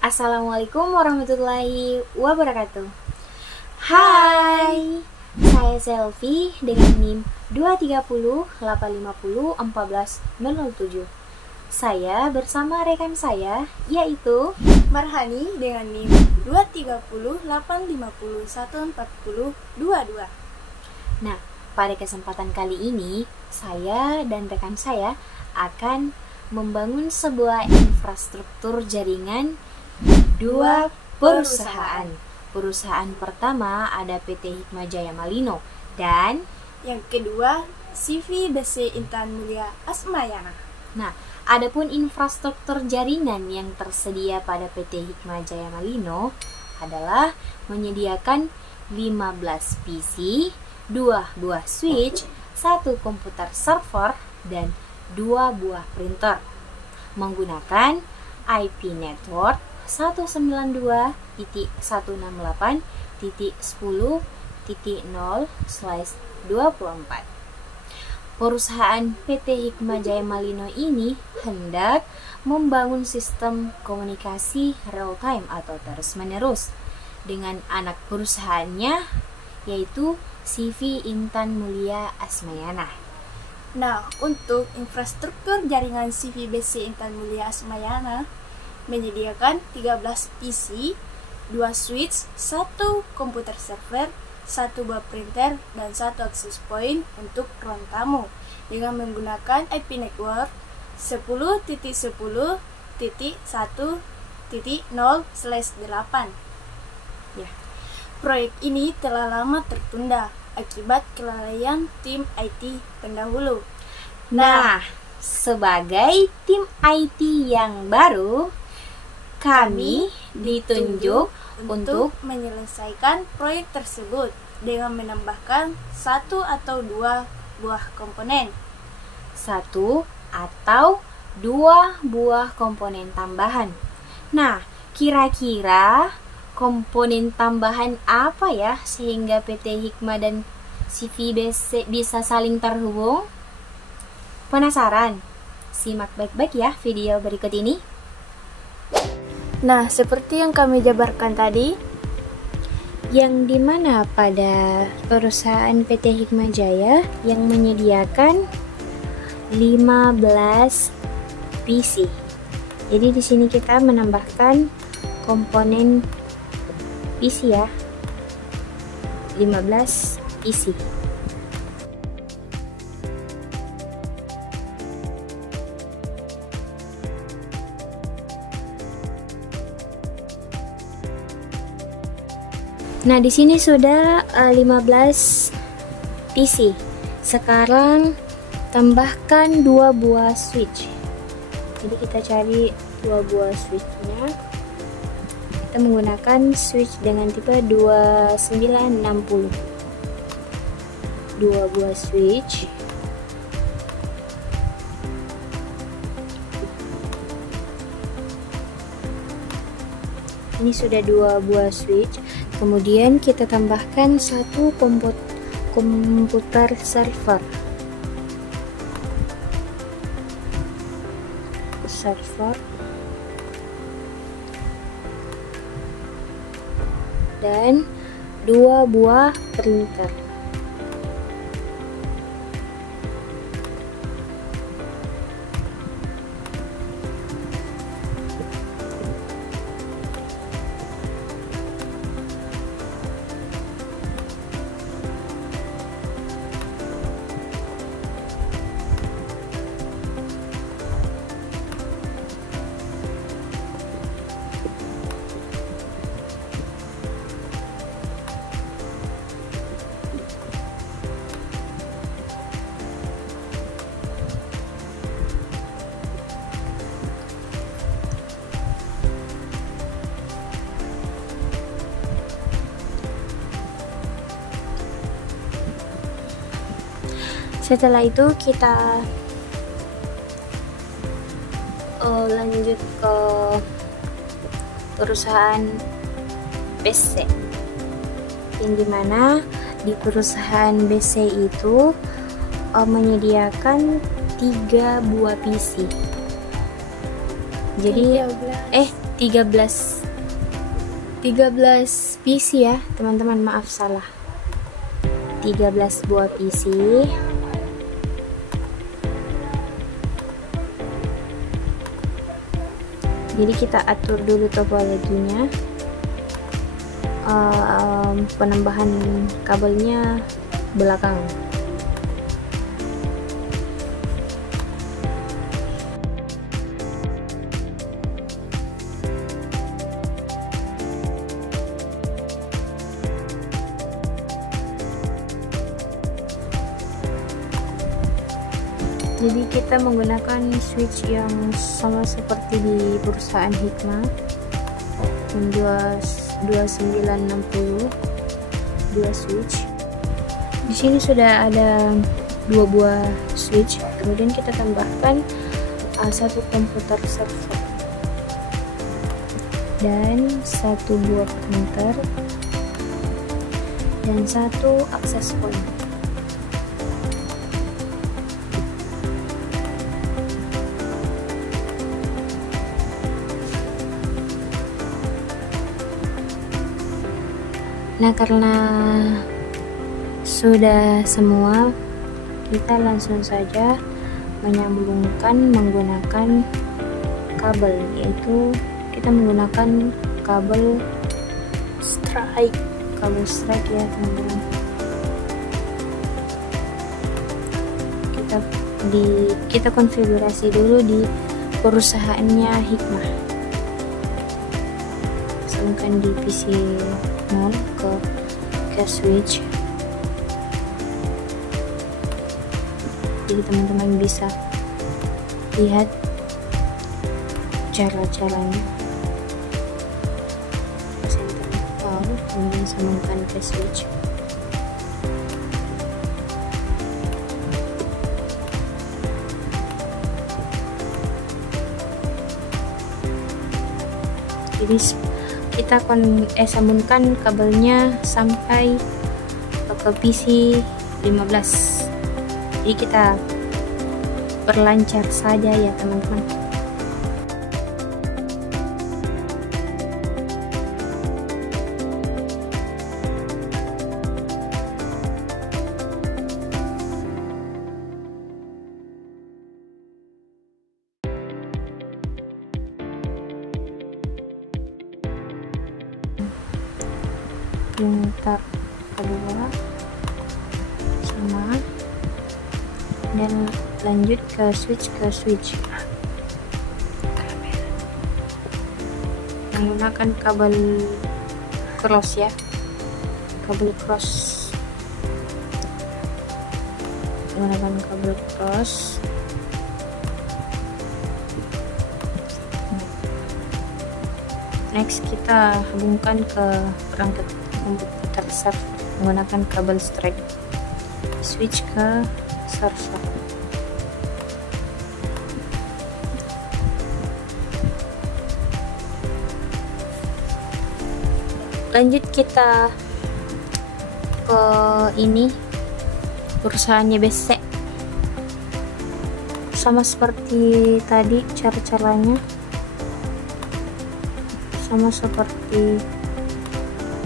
Assalamualaikum warahmatullahi wabarakatuh. Hai, saya Selvi dengan NIM 23085041107. Saya bersama rekan saya yaitu Marhani dengan NIM 23085014022. Nah, pada kesempatan kali ini saya dan rekan saya akan membangun sebuah infrastruktur jaringan dua perusahaan. Perusahaan pertama ada PT Hikmah Jaya Malino dan yang kedua CV BC Intan Mulia Asmayana. Nah, adapun infrastruktur jaringan yang tersedia pada PT Hikmah Jaya Malino adalah menyediakan 15 PC, 2 buah switch, 1 komputer server, dan 2 buah printer menggunakan IP network 192.168.10.0/24. Perusahaan PT Hikmah Jaya Malino ini hendak membangun sistem komunikasi real time atau terus-menerus dengan anak perusahaannya yaitu CV Intan Mulia Asmayana. Nah, untuk infrastruktur jaringan CV BC Intan Mulia Asmayana menyediakan 13 PC, 2 switch, 1 komputer server, 1 buah printer, dan 1 access point untuk ruang tamu dengan menggunakan IP network 10.10.1.0/8. Ya, proyek ini telah lama tertunda akibat kelalaian tim IT pendahulu. Nah, sebagai tim IT yang baru, kami ditunjuk untuk menyelesaikan proyek tersebut dengan menambahkan 1 atau 2 buah komponen. 1 atau 2 buah komponen tambahan. Nah, kira-kira komponen tambahan apa ya sehingga PT Hikmah dan CV BC bisa saling terhubung? Penasaran? Simak baik-baik ya video berikut ini. Nah, seperti yang kami jabarkan tadi, yang dimana pada perusahaan PT Hikmah Jaya yang menyediakan 15 PC. Jadi di sini kita menambahkan komponen PC ya, 15 PC. Nah, di sini sudah 15 PC. Sekarang tambahkan 2 buah switch. Jadi kita cari 2 buah switchnya. Kita menggunakan switch dengan tipe 2960. 2 buah switch. Ini sudah 2 buah switch. Kemudian kita tambahkan 1 komputer server. Dan 2 buah printer. Setelah itu kita lanjut ke perusahaan BC, yang dimana di perusahaan BC itu menyediakan 3 buah PC. Jadi 13 PC ya teman-teman, maaf salah. 13 buah PC. Jadi kita atur dulu topologinya. Penambahan kabelnya belakang. Jadi kita menggunakan switch yang sama seperti di perusahaan Hikmah, yang 2960, 2 switch. Di sini sudah ada 2 buah switch, kemudian kita tambahkan 1 komputer server dan 1 buah printer dan 1 access point. Nah, karena sudah semua, kita langsung saja menyambungkan menggunakan kabel, yaitu kita menggunakan kabel strike ya teman-teman. Kita konfigurasi dulu di perusahaannya Hikmah. Pasangkan di PC 0 ke switch. Jadi teman-teman bisa lihat cara-caranya. Kemudian sambungkan ke switch. Jadi kita sambungkan kabelnya sampai ke PC 15. Jadi kita perlancar saja ya teman-teman. Printer kedua sama, dan lanjut ke switch menggunakan kabel cross ya, menggunakan kabel cross. Next kita hubungkan ke perangkat komputer server menggunakan kabel strike, switch ke server. Lanjut kita ke ini perusahaannya BC, sama seperti tadi cara-caranya, sama seperti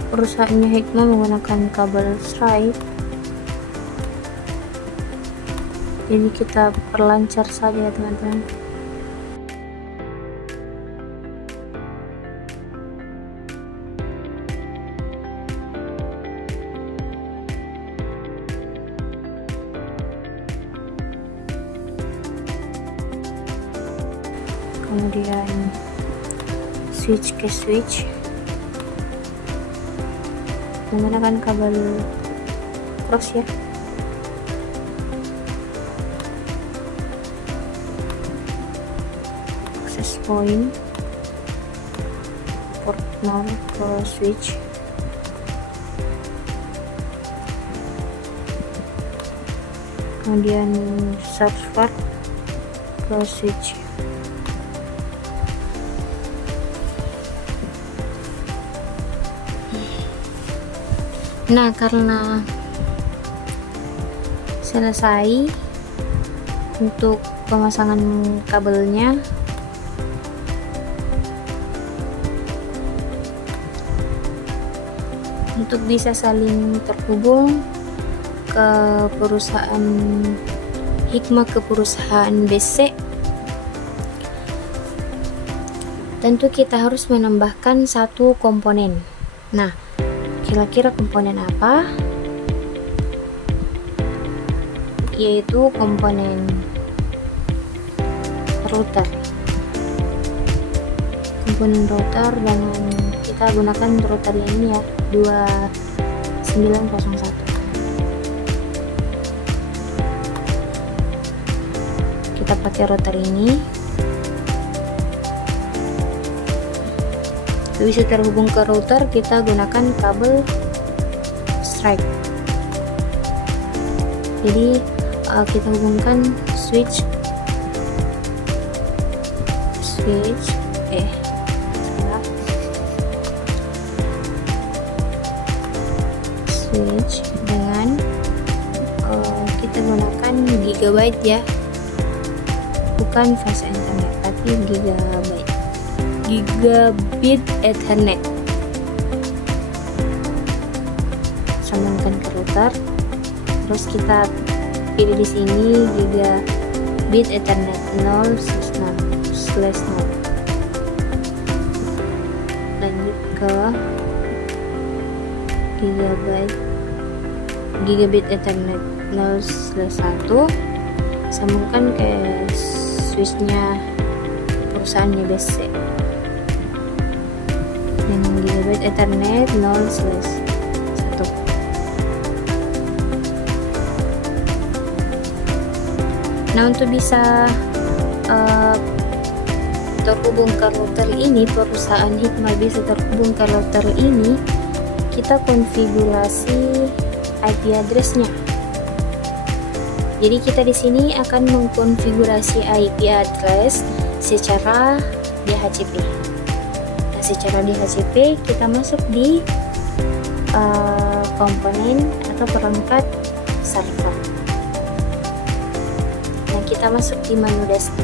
perusahaannya Hikmah menggunakan kabel strike. Jadi kita perlancar saja ya teman-teman. Kemudian switch ke switch menggunakan kabel cross ya. Access point port 0 ke switch. Kemudian server ke switch. Nah, karena selesai untuk pemasangan kabelnya, untuk bisa saling terhubung ke perusahaan Hikmah ke perusahaan BC, tentu kita harus menambahkan satu komponen. Nah, kira-kira komponen apa? Yaitu komponen router. Komponen router dengan kita gunakan router yang ini ya, 2901. Kita pakai router ini. Bisa terhubung ke router, kita gunakan kabel Stripe. Jadi kita hubungkan switch dengan kita gunakan gigabyte ya, bukan fast internet tapi gigabit Ethernet. Sambungkan ke router, terus kita pilih di sini gigabit Ethernet 0/0. Lanjut ke gigabit Ethernet 0/1, sambungkan ke switchnya perusahaan BC dengan gigabit Ethernet 0/1. Nah, untuk bisa terhubung ke router ini, perusahaan Hikmah bisa terhubung ke router ini, kita konfigurasi IP address-nya. Jadi kita di sini akan mengkonfigurasi IP address secara DHCP. Nah, secara DHCP kita masuk di komponen atau perangkat server. Nah, kita masuk di menu desktop.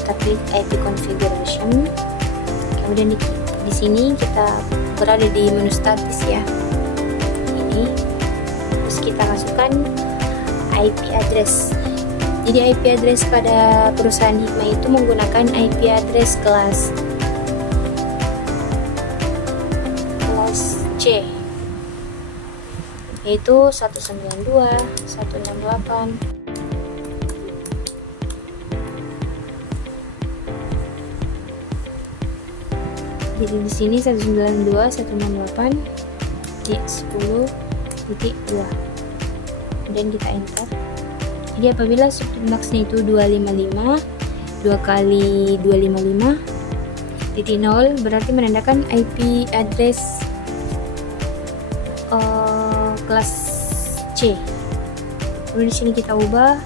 Kita klik IP configuration. Kemudian di sini kita berada di menu status ya. Ini. Terus kita masukkan IP address. Jadi IP address pada perusahaan Hikmah itu menggunakan IP address kelas C, yaitu 192.168. Jadi di sini 192.168.10.2. Kemudian kita enter. Jadi apabila subnetmaxnya itu 255 2 kali 255.0 berarti menandakan IP address kelas C. Lalu di sini kita ubah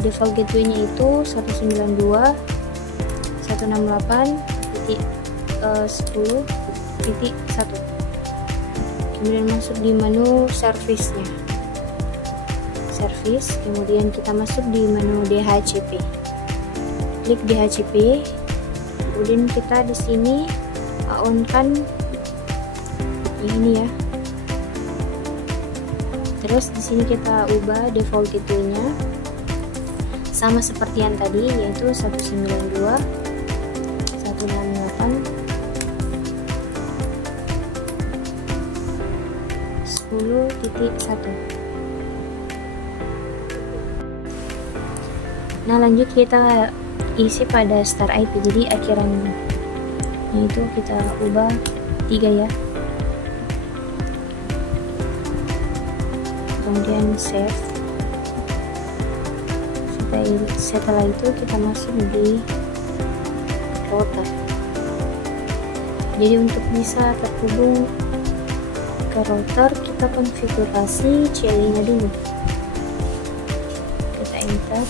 default gateway-nya itu 192.168.10.1. Kemudian masuk di menu service-nya. Service, kemudian kita masuk di menu DHCP. Klik DHCP. Kemudian kita di sini on-kan ini ya. Terus di sini kita ubah default gateway-nya sama seperti yang tadi, yaitu 192.168.10.1. Nah, lanjut kita isi pada start IP. Jadi akhirannya itu kita ubah 3 ya. Kemudian save. Setelah itu kita masuk di router. Jadi untuk bisa terhubung ke router, kita konfigurasi CLI-nya dulu. Kita enter.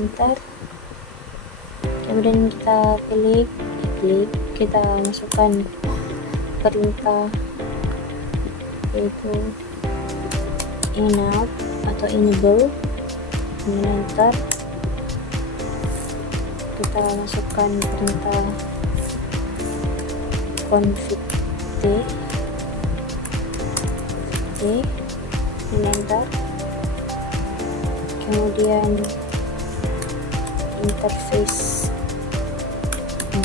enter, kemudian kita klik, kita masukkan perintah yaitu enough atau enable, kemudian enter, kita masukkan perintah config t, enter, kemudian interface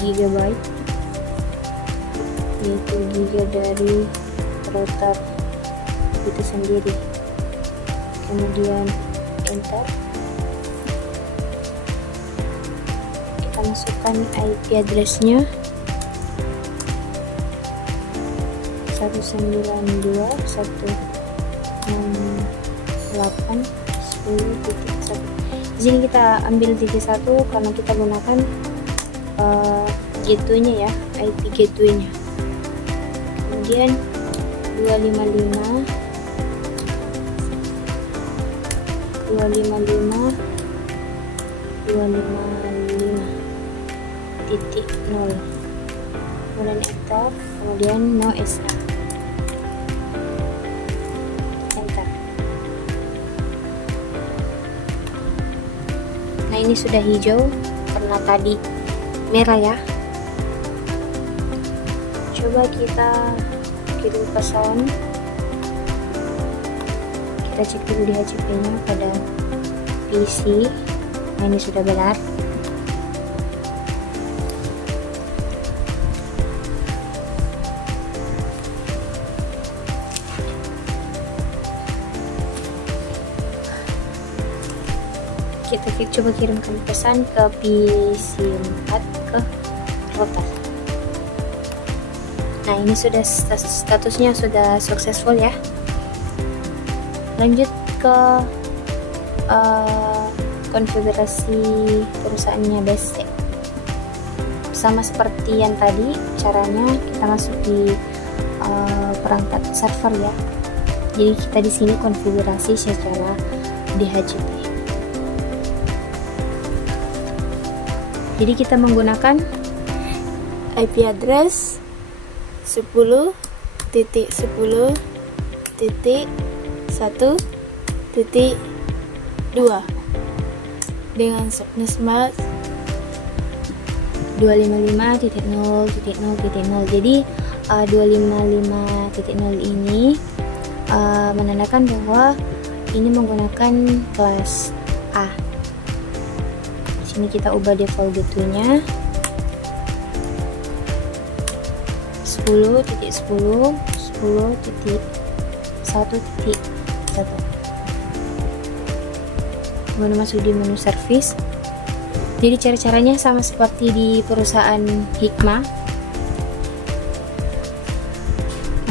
gigabyte yaitu giga dari router itu sendiri, kemudian enter, kita masukkan IP address-nya 192.168.10.1. Di sini kita ambil titik 1 karena kita gunakan gateway-nya ya, IP gateway-nya. Kemudian 255.0, kemudian enter, kemudian no SA, enter. Nah, ini sudah hijau karena tadi merah ya. Coba kita kirim pesan, kita cek dulu di HCP nya pada PC. Nah, ini sudah benar. Kita coba kirimkan pesan ke PC4 ke router. Nah, ini sudah statusnya sudah successful ya. Lanjut ke konfigurasi perusahaannya BC. Sama seperti yang tadi, caranya kita masuk di perangkat server ya. Jadi kita di sini konfigurasi secara DHCP. Jadi kita menggunakan IP address 10.10.1.2 dengan subnet 255.0.0.0. Jadi 255.0 ini menandakan bahwa ini menggunakan kelas A. Ini kita ubah default gateway-nya 10.10.10.1.1. Kemudian masuk di menu service. Jadi cara-caranya sama seperti di perusahaan Hikmah.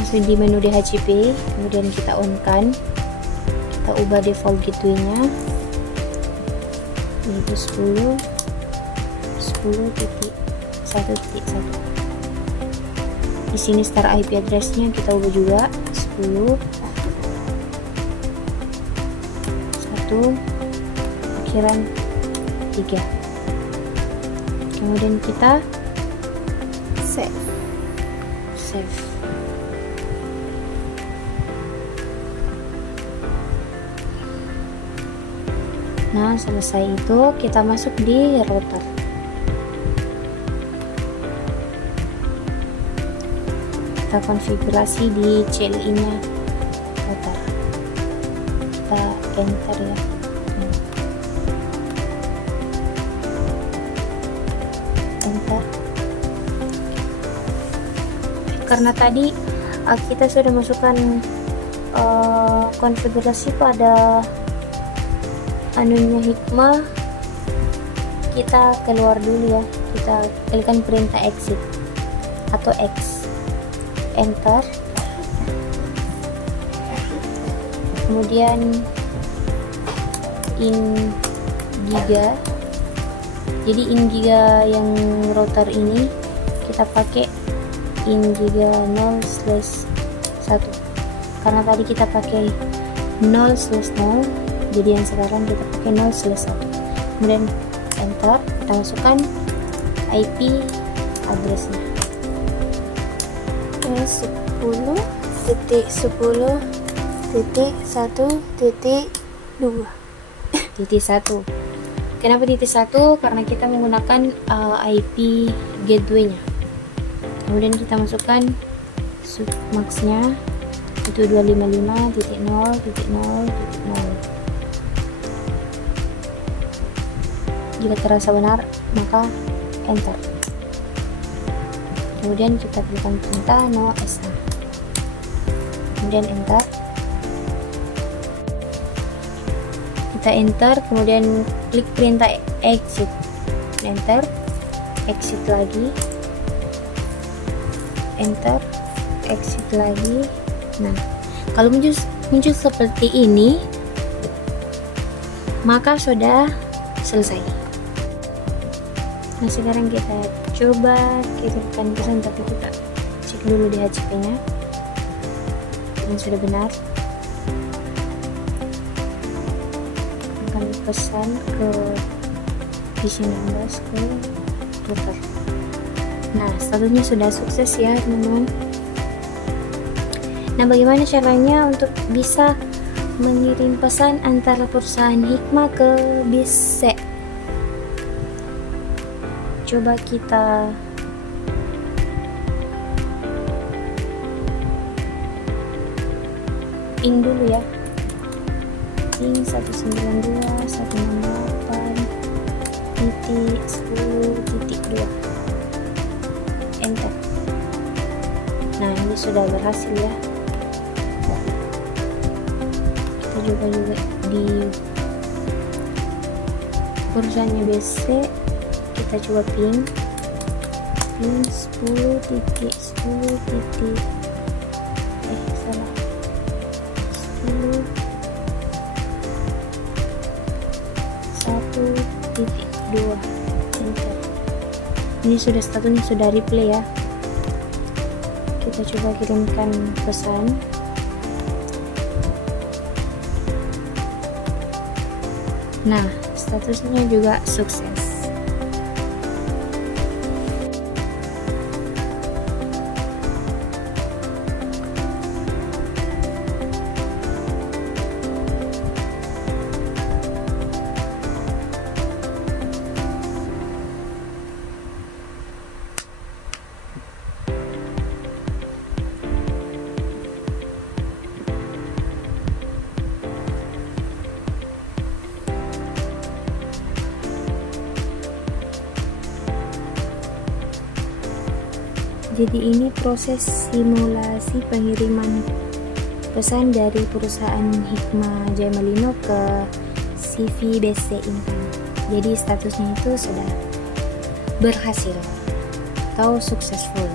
Masuk di menu DHCP, kemudian kita on kan, kita ubah default gateway-nya yaitu 10.1.1. Di sini start IP address-nya kita ubah juga 10.1 akhiran 3. Kemudian kita save. Nah, selesai itu kita masuk di router. Kita konfigurasi di CLI-nya router. Kita enter ya. Enter. Karena tadi kita sudah masukkan konfigurasi pada anunya Hikmah, kita keluar dulu ya, kita klikkan perintah exit atau X, enter, kemudian in giga. Jadi in giga yang router ini kita pakai in giga 0/1 karena tadi kita pakai 0/0. Jadi yang sekarang kita pakai 0/1. Kemudian enter, kita masukkan IP addressnya. 10.10.1.2. Kenapa titik 1? Karena kita menggunakan IP gateway-nya. Kemudian kita masukkan submax-nya itu 255.0.0.0. Jika terasa benar, maka enter. Kemudian kita berikan perintah no SA. Kemudian enter. Kita enter, kemudian klik perintah exit. Enter, exit lagi. Enter, exit lagi. Nah, kalau muncul seperti ini, maka sudah selesai. Nah, sekarang kita coba kirimkan pesan, tapi kita cek dulu di HCP-nya dan sudah benar. Akan pesan ke PC16 ke router. Nah, statusnya sudah sukses ya teman-teman. Nah, bagaimana caranya untuk bisa mengirim pesan antara perusahaan Hikmah ke BIS-C? Coba kita ping dulu ya, ping 192.168.10.2, enter. Nah, ini sudah berhasil ya. Kita juga di perusahaannya BIS-C, kita coba ping 10.10. Salah, 10.1.2, enter. Ini sudah statusnya sudah replay ya. Kita coba kirimkan pesan. Nah, statusnya juga sukses. Jadi ini proses simulasi pengiriman pesan dari perusahaan Hikmah Jaya Malino ke CV BIS-C Intan. Jadi statusnya itu sudah berhasil atau successful.